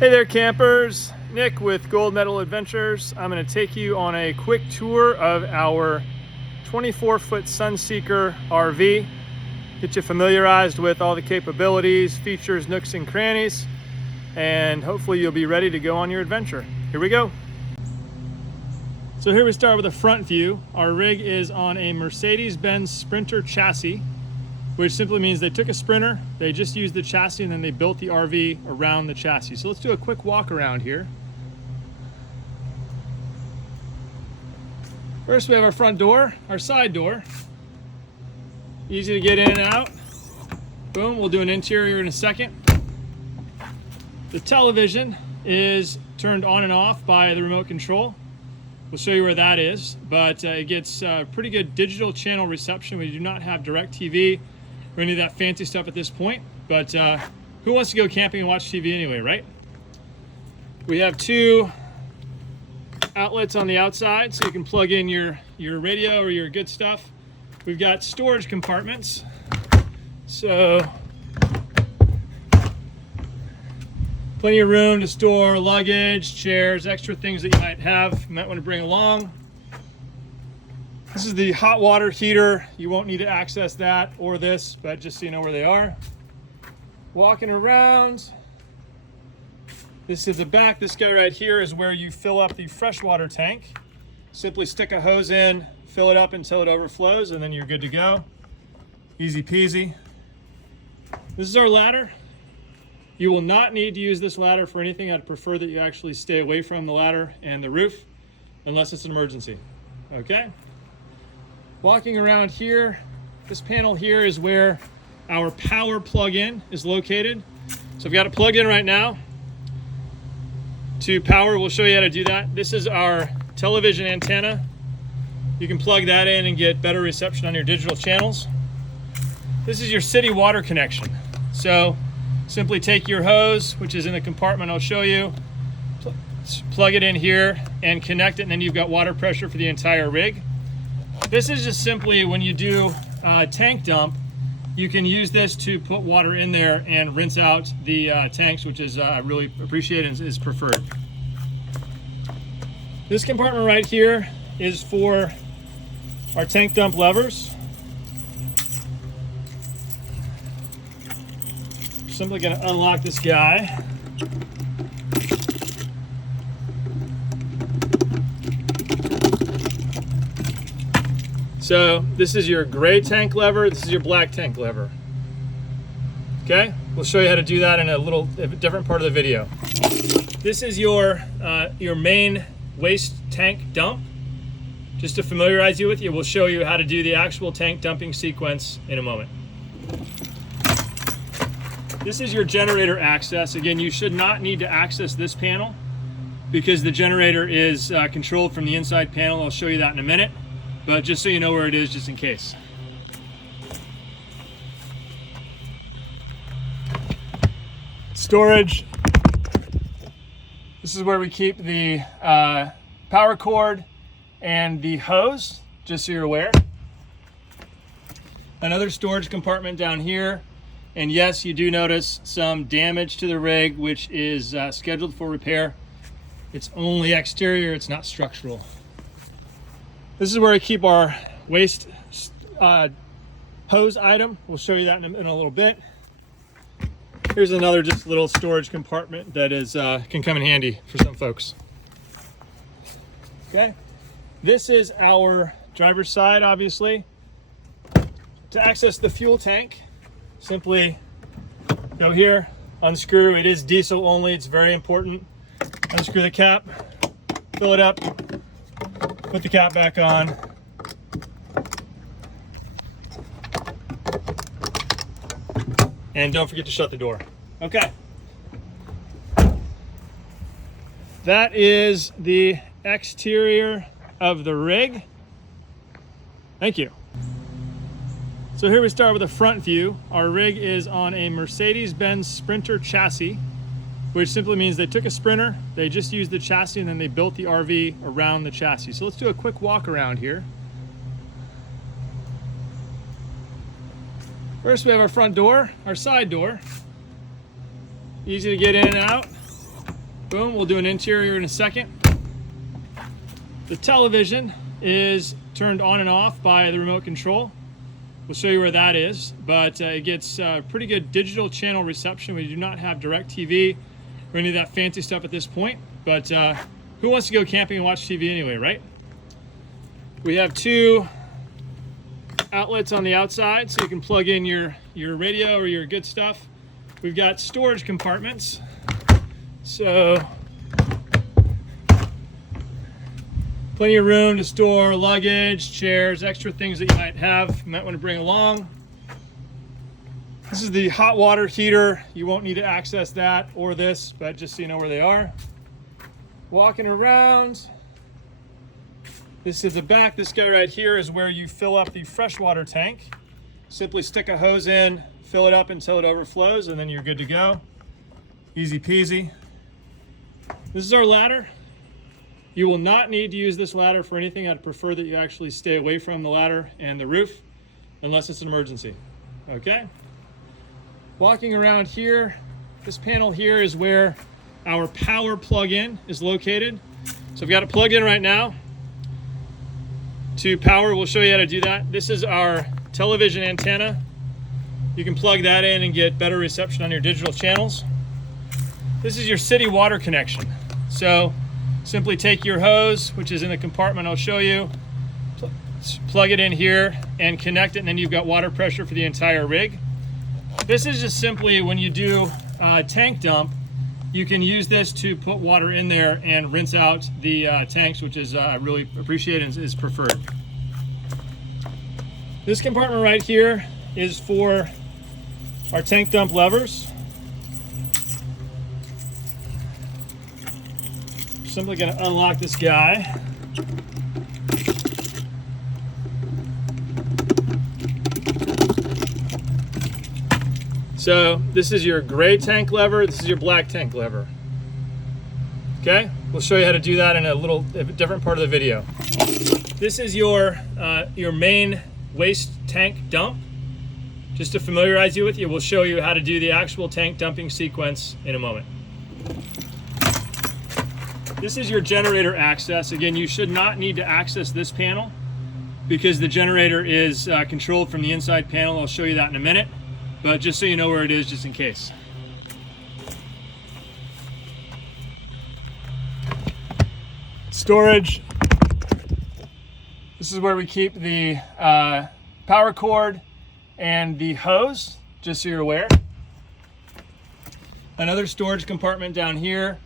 Hey there campers, Nick with Gold Meadow Adventures. I'm going to take you on a quick tour of our 24-foot Sunseeker RV. Get you familiarized with all the capabilities, features, nooks and crannies, and hopefully you'll be ready to go on your adventure. Here we go. So here we start with a front view. Our rig is on a Mercedes-Benz Sprinter chassis, which simply means they took a Sprinter, they just used the chassis, and then they built the RV around the chassis. So let's do a quick walk around here. First we have our front door, our side door. Easy to get in and out. Boom, we'll do an interior in a second. The television is turned on and off by the remote control. We'll show you where that is, but it gets pretty good digital channel reception. We do not have DirecTV or any of that fancy stuff at this point, but who wants to go camping and watch TV anyway, right? We have two outlets on the outside, so you can plug in your radio or your good stuff. We've got storage compartments, so plenty of room to store luggage, chairs, extra things that you might want to bring along. This is the hot water heater. You won't need to access that or this, but just so you know where they are. Walking around. This is the back. This guy right here is where you fill up the freshwater tank. Simply stick a hose in, fill it up until it overflows, and then you're good to go. Easy peasy. This is our ladder. You will not need to use this ladder for anything. I'd prefer that you actually stay away from the ladder and the roof unless it's an emergency. Okay? Walking around here, this panel here is where our power plug-in is located. So I've got it plugged in right now to power. We'll show you how to do that. This is our television antenna. You can plug that in and get better reception on your digital channels. This is your city water connection. So simply take your hose, which is in the compartment I'll show you, plug it in here and connect it, and then you've got water pressure for the entire rig. This is just simply when you do a tank dump, you can use this to put water in there and rinse out the tanks, which is really appreciated and is preferred. This compartment right here is for our tank dump levers. Simply going to unlock this guy. So this is your gray tank lever, this is your black tank lever. Okay, we'll show you how to do that in a different part of the video. This is your main waste tank dump. Just to familiarize you with it, we'll show you how to do the actual tank dumping sequence in a moment. This is your generator access. Again, you should not need to access this panel because the generator is controlled from the inside panel. I'll show you that in a minute, but just so you know where it is, just in case. Storage. This is where we keep the power cord and the hose, just so you're aware. Another storage compartment down here. And yes, you do notice some damage to the rig, which is scheduled for repair. It's only exterior, it's not structural. This is where I keep our waste hose item. We'll show you that in a little bit. Here's another just little storage compartment that is can come in handy for some folks. Okay, this is our driver's side, obviously. To access the fuel tank, simply go here, unscrew. It is diesel only, it's very important. Unscrew the cap, fill it up, put the cap back on. And don't forget to shut the door. Okay. That is the exterior of the rig. Thank you. So here we start with a front view. Our rig is on a Mercedes-Benz Sprinter chassis, which simply means they took a Sprinter, they just used the chassis, and then they built the RV around the chassis. So let's do a quick walk around here. First we have our front door, our side door. Easy to get in and out. Boom, we'll do an interior in a second. The television is turned on and off by the remote control. We'll show you where that is, but it gets pretty good digital channel reception. We do not have direct TV or any of that fancy stuff at this point, but who wants to go camping and watch TV anyway, right? We have two outlets on the outside, so you can plug in your radio or your good stuff. We've got storage compartments. So plenty of room to store luggage, chairs, extra things that you might want to bring along. This is the hot water heater. You won't need to access that or this, but just so you know where they are. Walking around. This is the back. This guy right here is where you fill up the freshwater tank. Simply stick a hose in, fill it up until it overflows, and then you're good to go. Easy peasy. This is our ladder. You will not need to use this ladder for anything. I'd prefer that you actually stay away from the ladder and the roof unless it's an emergency. Okay? Walking around here, this panel here is where our power plug-in is located. So I've got it plugged in right now to power. We'll show you how to do that. This is our television antenna. You can plug that in and get better reception on your digital channels. This is your city water connection. So simply take your hose, which is in the compartment I'll show you, plug it in here and connect it, and then you've got water pressure for the entire rig. This is just simply when you do a tank dump, you can use this to put water in there and rinse out the tanks, which is I really appreciate and is preferred. This compartment right here is for our tank dump levers. Simply going to unlock this guy. So this is your gray tank lever, this is your black tank lever. Okay, we'll show you how to do that in a different part of the video. This is your main waste tank dump. Just to familiarize you with you, we'll show you how to do the actual tank dumping sequence in a moment. This is your generator access. Again, you should not need to access this panel because the generator is controlled from the inside panel. I'll show you that in a minute, but just so you know where it is, just in case. Storage. This is where we keep the power cord and the hose, just so you're aware. Another storage compartment down here.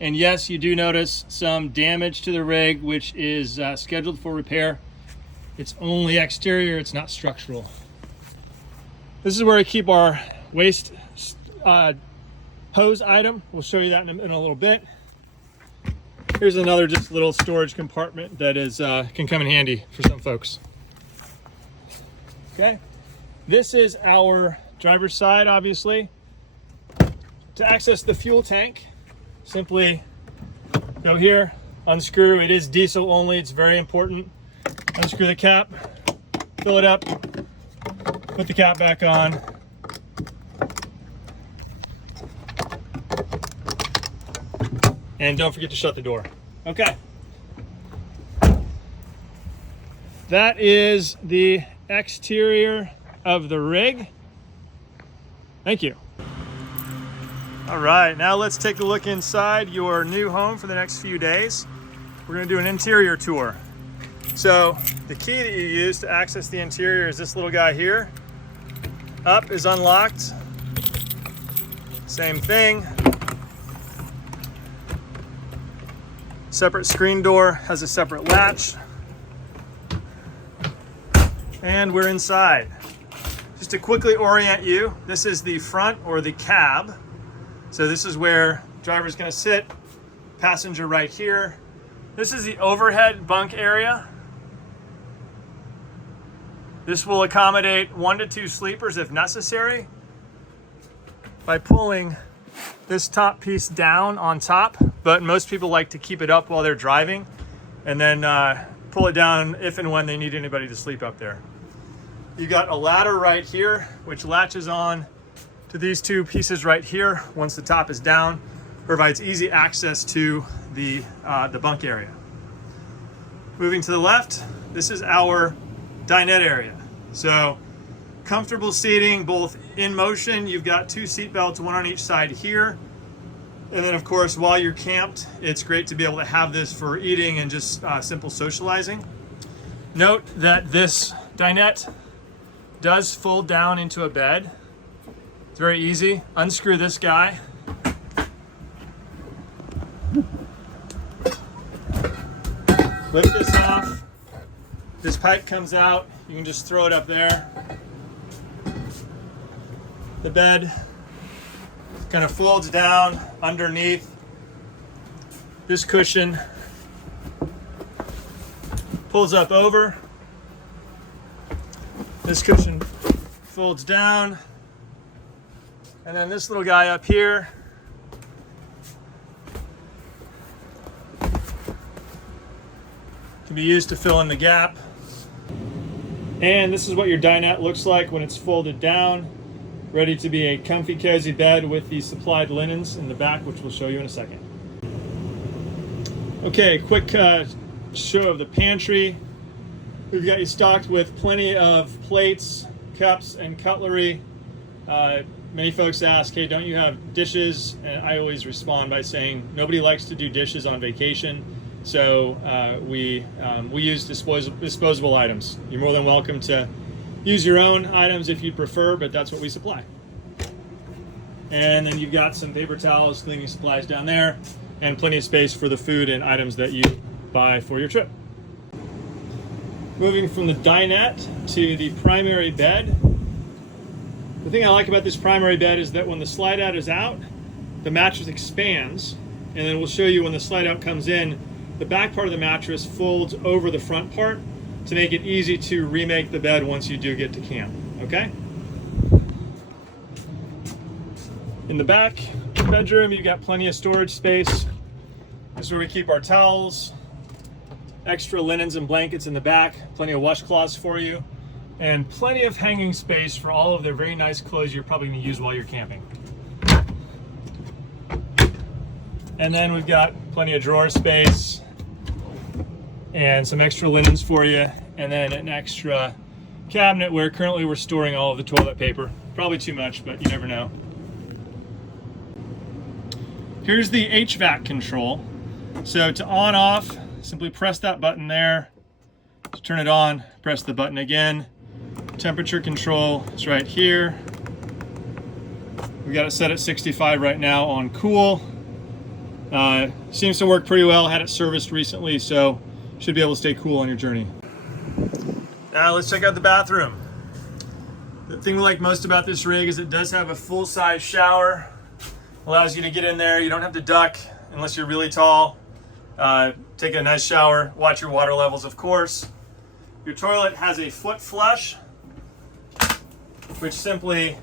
And yes, you do notice some damage to the rig, which is scheduled for repair. It's only exterior, it's not structural. This is where I keep our waste hose item. We'll show you that in a little bit. Here's another just little storage compartment that is can come in handy for some folks. Okay, this is our driver's side, obviously. To access the fuel tank, simply go here, unscrew. It is diesel only, it's very important. Unscrew the cap, fill it up, put the cap back on. And don't forget to shut the door. Okay. That is the exterior of the rig. Thank you. All right, now let's take a look inside your new home for the next few days. We're gonna do an interior tour. So the key that you use to access the interior is this little guy here. Up is unlocked. Same thing. Separate screen door, has a separate latch. And we're inside. Just to quickly orient you, this is the front or the cab. So this is where driver's gonna sit, passenger right here. This is the overhead bunk area. This will accommodate 1 to 2 sleepers if necessary by pulling this top piece down on top, but most people like to keep it up while they're driving and then pull it down if and when they need anybody to sleep up there. You got a ladder right here, which latches on to these 2 pieces right here once the top is down. provides easy access to the bunk area. Moving to the left, this is our dinette area. So comfortable seating, both in motion. You've got 2 seat belts, 1 on each side here. And then of course, while you're camped, it's great to be able to have this for eating and just simple socializing. Note that this dinette does fold down into a bed. It's very easy. Unscrew this guy. Lift this off. This pipe comes out. You can just throw it up there. The bed kind of folds down underneath. This cushion pulls up over. This cushion folds down. And then this little guy up here can be used to fill in the gap. And this is what your dinette looks like when it's folded down, ready to be a comfy, cozy bed with the supplied linens in the back, which we'll show you in a second. Okay, quick show of the pantry. We've got you stocked with plenty of plates, cups, and cutlery. Many folks ask, hey, don't you have dishes? And I always respond by saying, nobody likes to do dishes on vacation. So we use disposable items. You're more than welcome to use your own items if you prefer, but that's what we supply. And then you've got some paper towels, cleaning supplies down there, and plenty of space for the food and items that you buy for your trip. Moving from the dinette to the primary bed. The thing I like about this primary bed is that when the slide out is out, the mattress expands, and then we'll show you when the slide out comes in, the back part of the mattress folds over the front part to make it easy to remake the bed once you do get to camp, okay? In the back bedroom, you've got plenty of storage space. This is where we keep our towels, extra linens and blankets in the back, plenty of washcloths for you, and plenty of hanging space for all of their very nice clothes you're probably gonna use while you're camping. And then we've got plenty of drawer space and some extra linens for you, and then an extra cabinet where currently we're storing all of the toilet paper. Probably too much, but you never know. Here's the HVAC control. So to on off, simply press that button there. To turn it on, press the button again. Temperature control is right here. We got it set at 65 right now on cool. Seems to work pretty well. Had it serviced recently, so should be able to stay cool on your journey. Now let's check out the bathroom. The thing we like most about this rig is it does have a full-size shower. Allows you to get in there. You don't have to duck unless you're really tall. Take a nice shower. Watch your water levels, of course. Your toilet has a foot flush, which simply,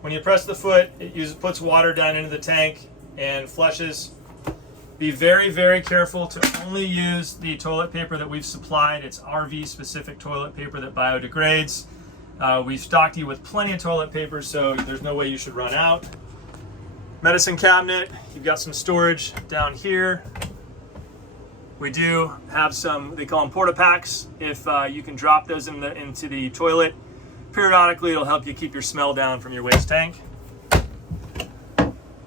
when you press the foot, it puts water down into the tank and flushes. Be very, very careful to only use the toilet paper that we've supplied. It's RV specific toilet paper that biodegrades. We've stocked you with plenty of toilet paper, so there's no way you should run out. Medicine cabinet, you've got some storage down here. We do have some, they call them porta packs. If you can drop those into the toilet periodically, it'll help you keep your smell down from your waste tank.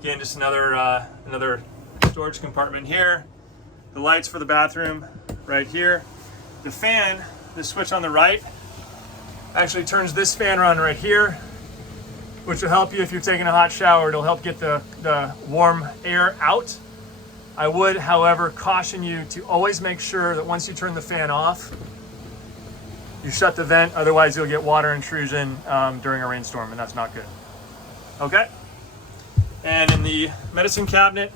Again, just another storage compartment here. The lights for the bathroom right here. The fan, the switch on the right, actually turns this fan on right here, which will help you if you're taking a hot shower. It'll help get the warm air out. I would, however, caution you to always make sure that once you turn the fan off, you shut the vent, otherwise you'll get water intrusion during a rainstorm, and that's not good. Okay? And in the medicine cabinet,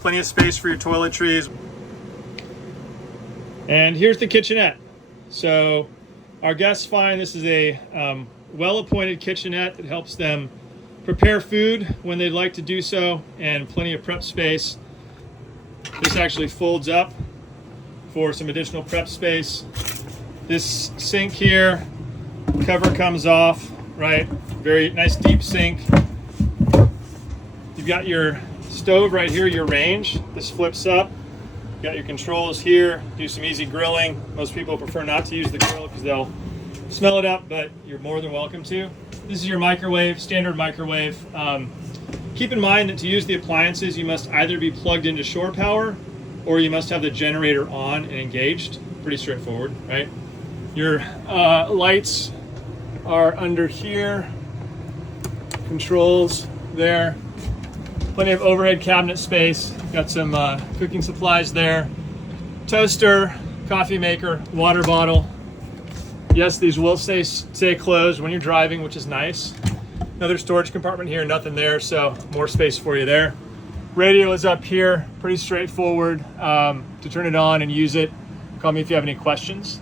plenty of space for your toiletries. And here's the kitchenette. So our guests find this is a well-appointed kitchenette that helps them prepare food when they'd like to do so, and plenty of prep space. This actually folds up for some additional prep space. This sink here, cover comes off, right? Very nice deep sink. You've got your Stove right here, your range. This flips up. You got your controls here. Do some easy grilling. Most people prefer not to use the grill because they'll smell it up, but you're more than welcome to. This is your microwave, standard microwave. Keep in mind that to use the appliances, you must either be plugged into shore power or you must have the generator on and engaged. Pretty straightforward, right? Your lights are under here. Controls there. Plenty of overhead cabinet space. Got some cooking supplies there. Toaster, coffee maker, water bottle. Yes, these will stay closed when you're driving, which is nice. Another storage compartment here, nothing there, so more space for you there. Radio is up here, pretty straightforward to turn it on and use it. Call me if you have any questions.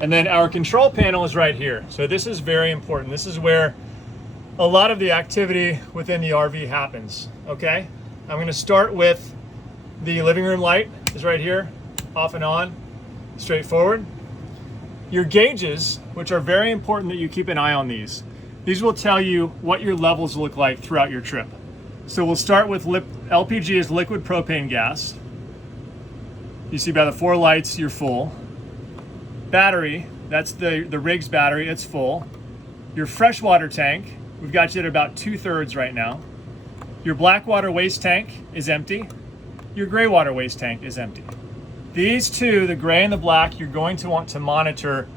And then our control panel is right here. So this is very important. This is where a lot of the activity within the RV happens, okay? I'm gonna start with the living room light is right here, off and on, straightforward. Your gauges, which are very important that you keep an eye on these. These will tell you what your levels look like throughout your trip. So we'll start with LPG is liquid propane gas. You see by the 4 lights, you're full. Battery, that's the rig's battery, it's full. Your freshwater tank, we've got you at about 2/3 right now. Your black water waste tank is empty. Your gray water waste tank is empty. These two, the gray and the black, you're going to want to monitor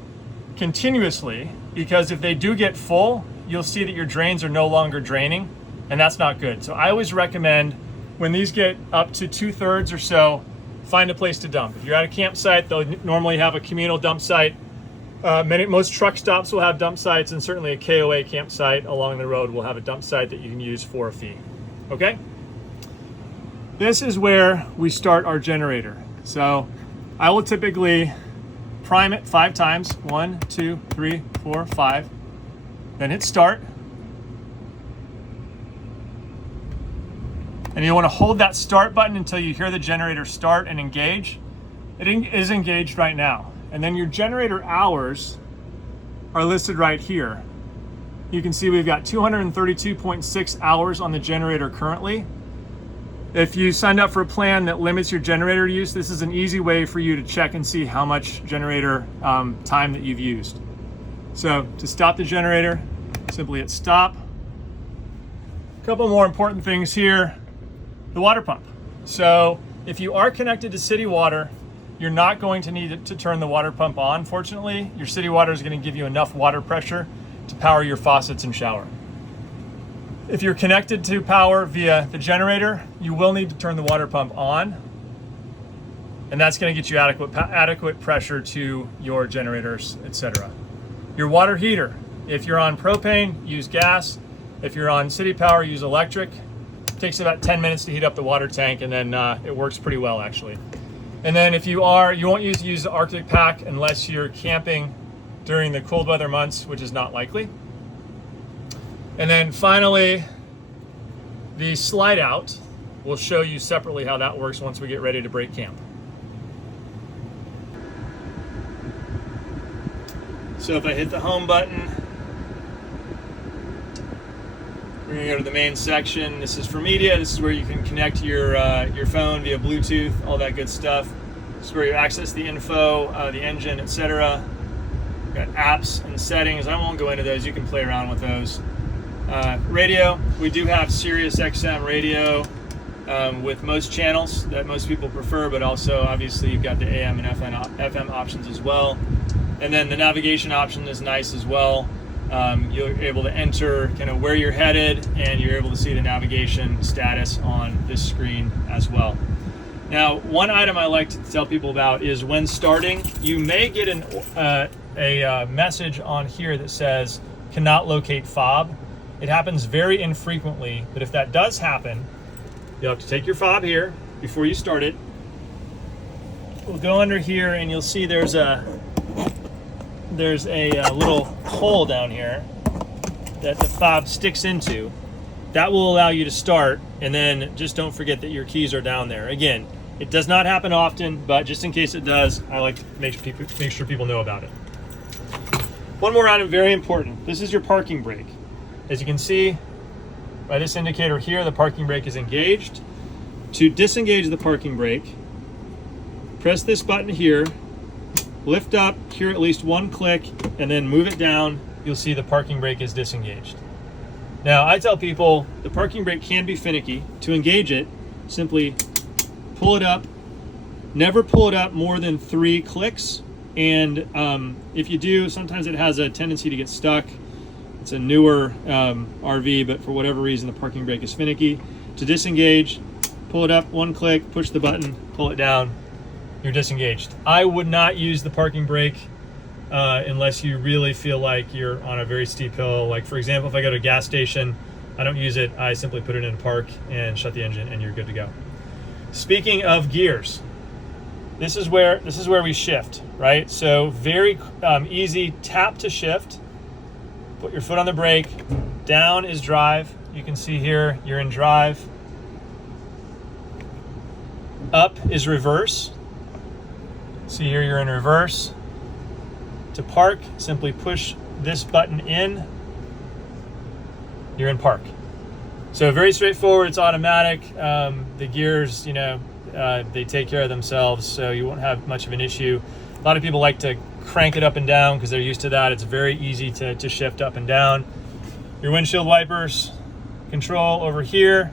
continuously because if they do get full, you'll see that your drains are no longer draining, and that's not good. So I always recommend when these get up to 2/3 or so, find a place to dump. If you're at a campsite, they'll normally have a communal dump site. Most truck stops will have dump sites, and certainly a KOA campsite along the road will have a dump site that you can use for a fee. Okay? This is where we start our generator. So I will typically prime it 5 times. 1, 2, 3, 4, 5. Then hit start. And you want to hold that start button until you hear the generator start and engage. It is engaged right now. And then your generator hours are listed right here. You can see we've got 232.6 hours on the generator currently. If you signed up for a plan that limits your generator use, this is an easy way for you to check and see how much generator time that you've used. So to stop the generator, simply hit stop. A couple more important things here. The water pump. So if you are connected to city water, you're not going to need to turn the water pump on. Fortunately, your city water is going to give you enough water pressure to power your faucets and shower. If you're connected to power via the generator, you will need to turn the water pump on, and that's going to get you adequate pressure to your generators, etc. Your water heater, if you're on propane, use gas. If you're on city power, use electric. It takes about 10 minutes to heat up the water tank, and then it works pretty well actually. And then if you won't use the Arctic pack unless you're camping during the cold weather months, which is not likely. And then finally, the slide out. We'll show you separately how that works once we get ready to break camp. So if I hit the home button, we're gonna go to the main section. This is for media. This is where you can connect your phone via Bluetooth, all that good stuff. This is where you access the info, the engine, etc. Got apps and settings. I won't go into those. You can play around with those. Radio, we do have Sirius XM radio with most channels that most people prefer, but also obviously you've got the AM and FM options as well. And then the navigation option is nice as well. You're able to enter kind of where you're headed, and you're able to see the navigation status on this screen as well. Now, one item I like to tell people about is when starting, you may get a message on here that says cannot locate fob. It happens very infrequently, but if that does happen, you'll have to take your fob here before you start it. We'll go under here and you'll see there's a little hole down here that the fob sticks into. That will allow you to start, and then just don't forget that your keys are down there. Again, it does not happen often, but just in case it does, I like to make sure people know about it. One more item, very important. This is your parking brake. As you can see by this indicator here, the parking brake is engaged. to disengage the parking brake, press this button here, lift up, hear at least one click, and then move it down. You'll see the parking brake is disengaged. Now, I tell people the parking brake can be finicky. To engage it, simply pull it up. Never pull it up more than 3 clicks. And if you do, sometimes it has a tendency to get stuck. It's a newer RV, but for whatever reason, the parking brake is finicky. To disengage, pull it up, 1 click, push the button, pull it down, you're disengaged. I would not use the parking brake unless you really feel like you're on a very steep hill. Like, for example, if I go to a gas station, I don't use it. I simply put it in park and shut the engine, and you're good to go. Speaking of gears, this is where we shift, right? So very easy tap to shift. Put your foot on the brake. Down is drive. You can see here you're in drive. Up is reverse. See here you're in reverse. To park, simply push this button in. You're in park. So very straightforward. It's automatic. The gears, they take care of themselves, so you won't have much of an issue. A lot of people like to crank it up and down because they're used to that. It's very easy to shift up and down. Your windshield wipers control over here.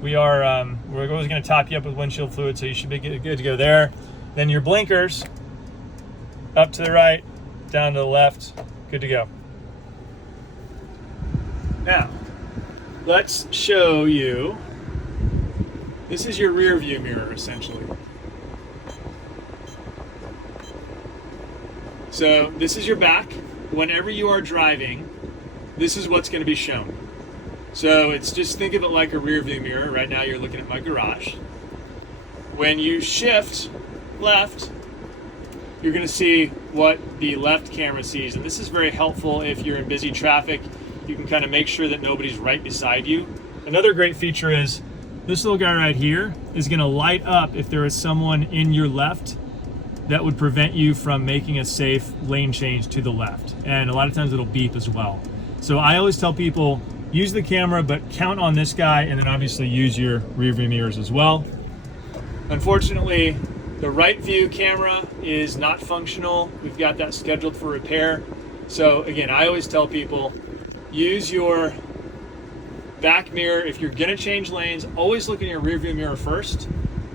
We're always going to top you up with windshield fluid, so you should be good to go there. Then your blinkers, up to the right, down to the left, good to go. Now, let's show you. This is your rear view mirror, essentially. So this is your back. Whenever you are driving, this is what's going to be shown. So it's just, think of it like a rear view mirror. Right now you're looking at my garage. When you shift left, you're going to see what the left camera sees. And this is very helpful if you're in busy traffic. You can kind of make sure that nobody's right beside you. Another great feature is this little guy right here is going to light up if there is someone in your left that would prevent you from making a safe lane change to the left. And a lot of times it'll beep as well. So I always tell people, use the camera, but count on this guy, and then obviously use your rear view mirrors as well. Unfortunately, the right view camera is not functional. We've got that scheduled for repair. So again, I always tell people, use your back mirror. If you're gonna change lanes, always look in your rear view mirror first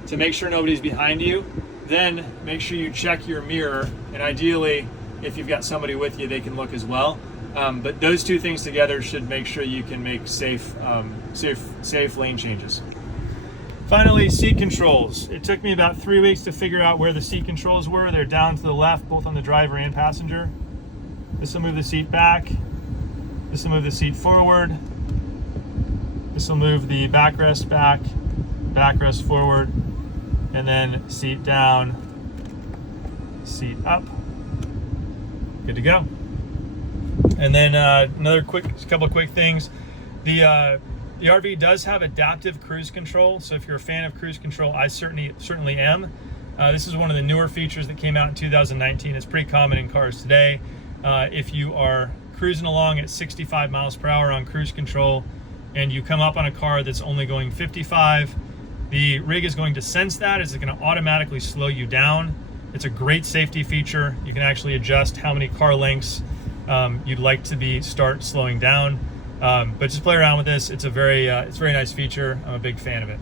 to make sure nobody's behind you. Then make sure you check your mirror, and ideally, if you've got somebody with you, they can look as well. But those two things together should make sure you can make safe lane changes. Finally, seat controls. It took me about 3 weeks to figure out where the seat controls were. They're down to the left, both on the driver and passenger. This will move the seat back. This will move the seat forward. This will move the backrest back, backrest forward, and then seat down, seat up. Good to go. And then couple of quick things. The RV does have adaptive cruise control, so if you're a fan of cruise control, I certainly am. This is one of the newer features that came out in 2019. It's pretty common in cars today. If you are cruising along at 65 miles per hour on cruise control and you come up on a car that's only going 55, the rig is going to sense that. It's going to automatically slow you down. It's a great safety feature. You can actually adjust how many car lengths you'd like to start slowing down. But just play around with this. It's a very nice feature. I'm a big fan of it.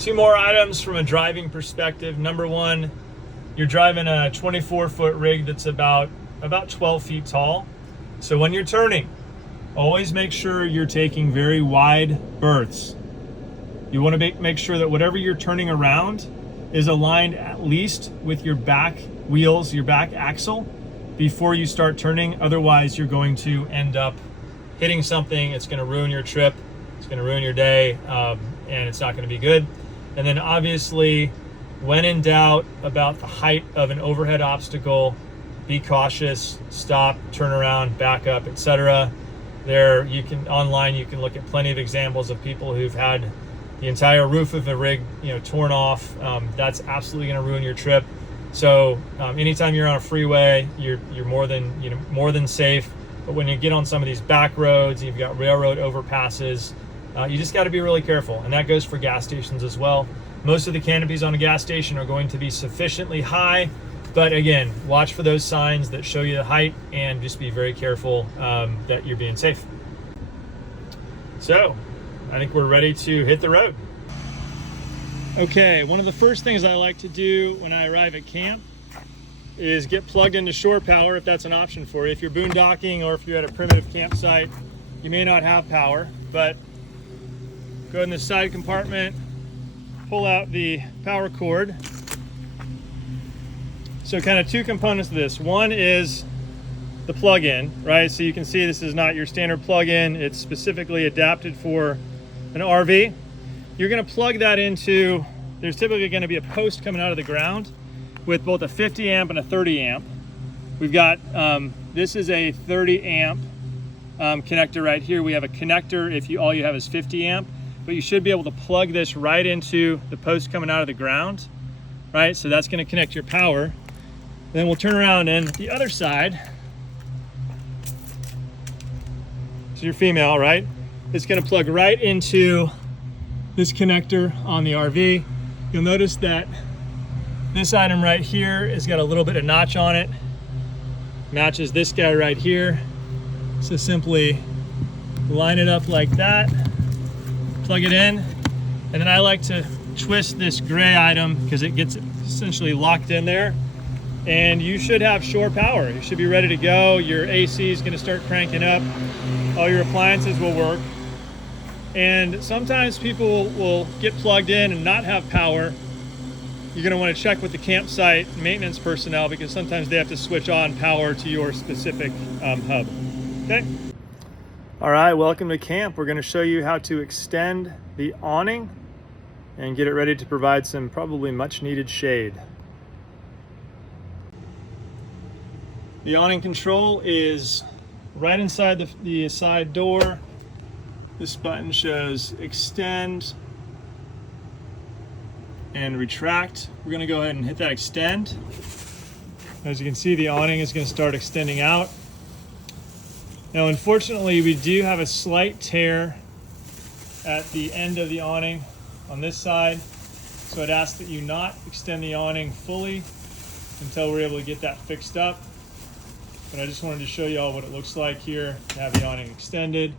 2 more items from a driving perspective. Number 1, you're driving a 24-foot rig that's about 12 feet tall. So when you're turning, always make sure you're taking very wide berths. You want to make sure that whatever you're turning around is aligned at least with your back wheels, your back axle, before you start turning. Otherwise, you're going to end up hitting something. It's going to ruin your trip. It's going to ruin your day, and it's not going to be good. And then obviously, when in doubt about the height of an overhead obstacle, be cautious, stop, turn around, back up, etc. Online you can look at plenty of examples of people who've had the entire roof of the rig, torn off. That's absolutely going to ruin your trip. So anytime you're on a freeway, you're more than safe. But when you get on some of these back roads, you've got railroad overpasses, You just got to be really careful, and that goes for gas stations as well. Most of the canopies on a gas station are going to be sufficiently high, but again, watch for those signs that show you the height, and just be very careful that you're being safe. So, I think we're ready to hit the road. Okay, one of the first things I like to do when I arrive at camp is get plugged into shore power, if that's an option for you. If you're boondocking or if you're at a primitive campsite, you may not have power, but go in the side compartment, pull out the power cord. So kind of two components to this. One is the plug-in, right? So you can see this is not your standard plug-in. It's specifically adapted for an RV. You're gonna plug that into, there's typically gonna be a post coming out of the ground with both a 50 amp and a 30 amp. We've got, this is a 30 amp connector right here. We have a connector if all you have is 50 amp, but you should be able to plug this right into the post coming out of the ground, right? So that's gonna connect your power. Then we'll turn around, and the other side, so your female, right? It's gonna plug right into this connector on the RV. You'll notice that this item right here has got a little bit of notch on it. Matches this guy right here. So simply line it up like that, plug it in, and then I like to twist this gray item because it gets essentially locked in there. And you should have shore power. You should be ready to go. Your AC is gonna start cranking up. All your appliances will work. And sometimes people will get plugged in and not have power. You're gonna wanna check with the campsite maintenance personnel because sometimes they have to switch on power to your specific hub, okay? All right, welcome to camp. We're gonna show you how to extend the awning and get it ready to provide some probably much needed shade. The awning control is right inside the side door. This button shows extend and retract. We're gonna go ahead and hit that extend. As you can see, the awning is gonna start extending out. Now, unfortunately, we do have a slight tear at the end of the awning on this side. So I'd ask that you not extend the awning fully until we're able to get that fixed up. But I just wanted to show you all what it looks like here to have the awning extended.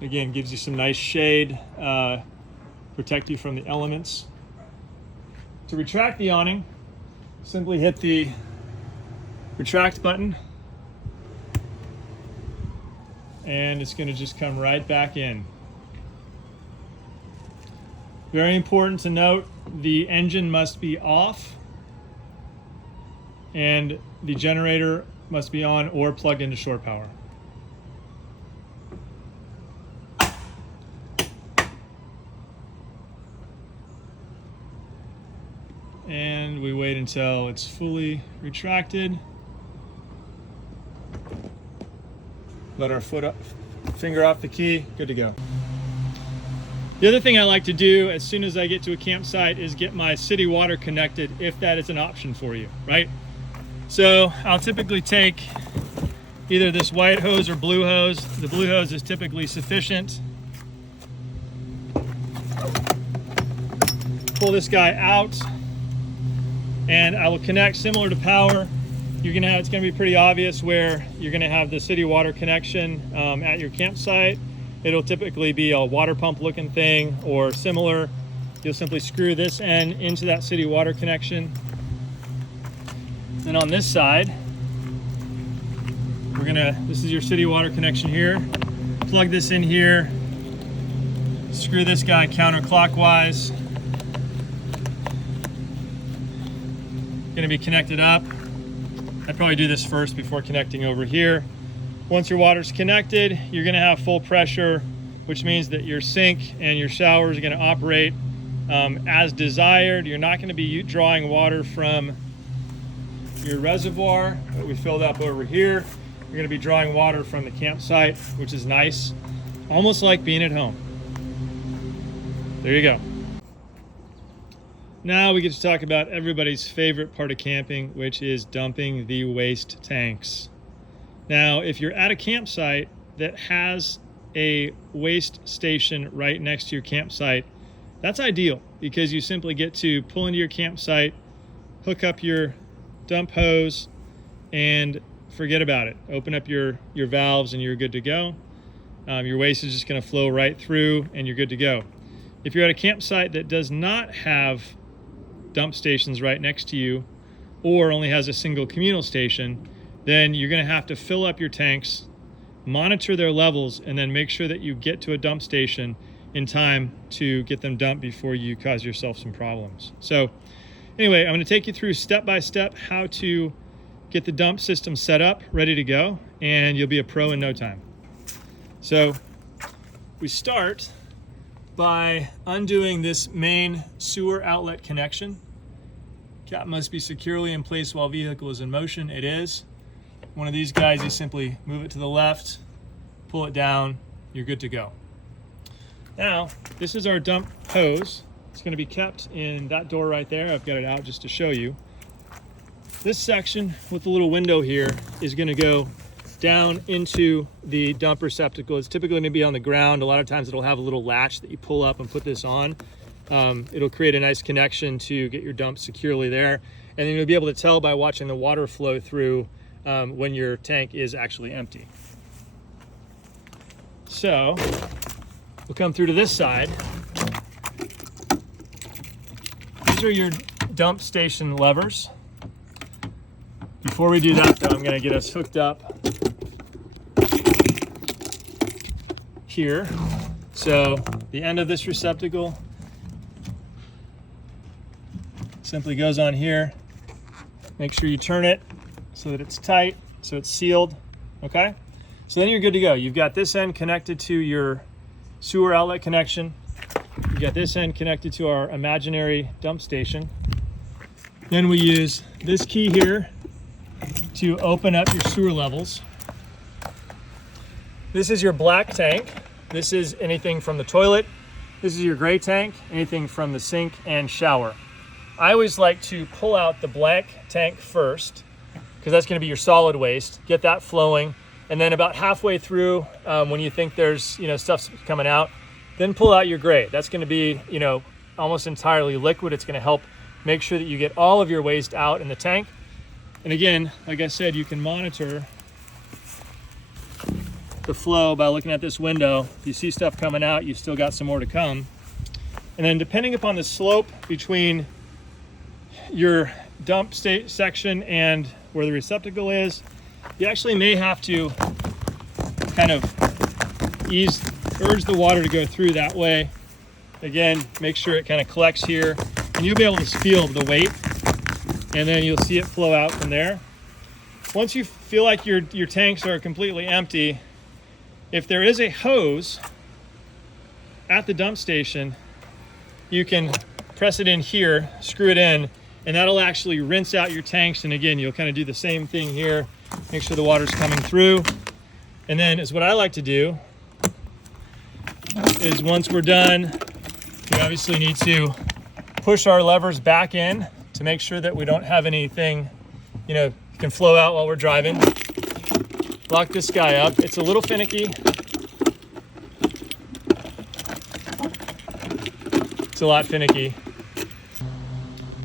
Again, gives you some nice shade, protect you from the elements. To retract the awning, simply hit the retract button, and it's gonna just come right back in. Very important to note, the engine must be off and the generator must be on or plugged into shore power. And we wait until it's fully retracted. Let our finger off the key, good to go. The other thing I like to do as soon as I get to a campsite is get my city water connected if that is an option for you, right? So I'll typically take either this white hose or blue hose. The blue hose is typically sufficient. Pull this guy out, and I will connect similar to power. It's gonna be pretty obvious where you're gonna have the city water connection at your campsite. It'll typically be a water pump looking thing or similar. You'll simply screw this end into that city water connection. Then on this side, this is your city water connection here. Plug this in here, screw this guy counterclockwise. Gonna be connected up. I'd probably do this first before connecting over here. Once your water's connected, you're gonna have full pressure, which means that your sink and your showers are gonna operate as desired. You're not gonna be drawing water from your reservoir that we filled up over here. You're gonna be drawing water from the campsite, which is nice. Almost like being at home. There you go. Now we get to talk about everybody's favorite part of camping, which is dumping the waste tanks. Now, if you're at a campsite that has a waste station right next to your campsite, that's ideal because you simply get to pull into your campsite, hook up your dump hose, and forget about it. Open up your valves and you're good to go. Your waste is just going to flow right through and you're good to go. If you're at a campsite that does not have dump stations right next to you or only has a single communal station, then you're going to have to fill up your tanks, monitor their levels, and then make sure that you get to a dump station in time to get them dumped before you cause yourself some problems. So anyway, I'm going to take you through step by step how to get the dump system set up, ready to go, and you'll be a pro in no time. So we start by undoing this main sewer outlet connection. Cap must be securely in place while vehicle is in motion. It is. One of these guys, you simply move it to the left, pull it down, you're good to go. Now, this is our dump hose. It's going to be kept in that door right there. I've got it out just to show you. This section with the little window here is going to go down into the dump receptacle. It's typically going to be on the ground. A lot of times it'll have a little latch that you pull up and put this on. It'll create a nice connection to get your dump securely there. And then you'll be able to tell by watching the water flow through when your tank is actually empty. So we'll come through to this side. These are your dump station levers. Before we do that though, I'm going to get us hooked up here. So the end of this receptacle simply goes on here. Make sure you turn it so that it's tight, so it's sealed, okay? So then you're good to go. You've got this end connected to your sewer outlet connection. You've got this end connected to our imaginary dump station. Then we use this key here to open up your sewer levels. This is your black tank. This is anything from the toilet. This is your gray tank, anything from the sink and shower. I always like to pull out the black tank first because that's going to be your solid waste. Get that flowing, and then about halfway through, when you think there's stuff coming out, then pull out your gray. That's going to be almost entirely liquid. It's going to help make sure that you get all of your waste out in the tank. And again, like I said, you can monitor the flow by looking at this window. If you see stuff coming out, you've still got some more to come. And then depending upon the slope between your dump section and where the receptacle is, you actually may have to kind of urge the water to go through that way. Again, make sure it kind of collects here, and you'll be able to feel the weight, and then you'll see it flow out from there. Once you feel like your tanks are completely empty, if there is a hose at the dump station, you can press it in here, screw it in, and that'll actually rinse out your tanks. And again, you'll kind of do the same thing here, make sure the water's coming through. And then is what I like to do is once we're done, we obviously need to push our levers back in to make sure that we don't have anything, can flow out while we're driving. Lock this guy up. It's a little finicky. It's a lot finicky.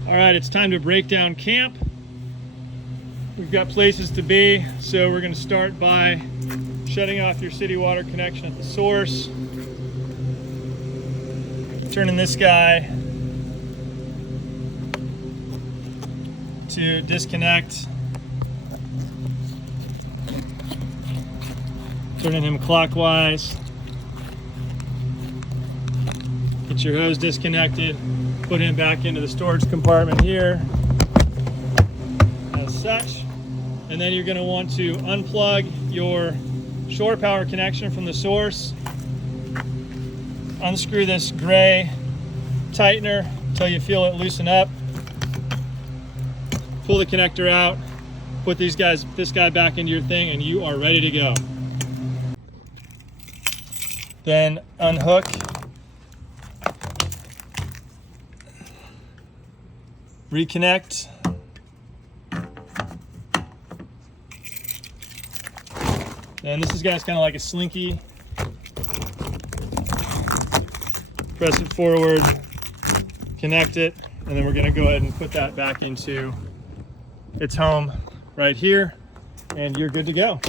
All right, it's time to break down camp. We've got places to be, so we're going to start by shutting off your city water connection at the source. Turning this guy to disconnect. Turning him clockwise. Get your hose disconnected. Put him back into the storage compartment here, as such. And then you're going to want to unplug your shore power connection from the source. Unscrew this gray tightener until you feel it loosen up. Pull the connector out, put this guy back into your thing, and you are ready to go. Then unhook reconnect. And this guy's kind of like a slinky. press it forward, connect it, and then we're gonna go ahead and put that back into its home right here, and you're good to go.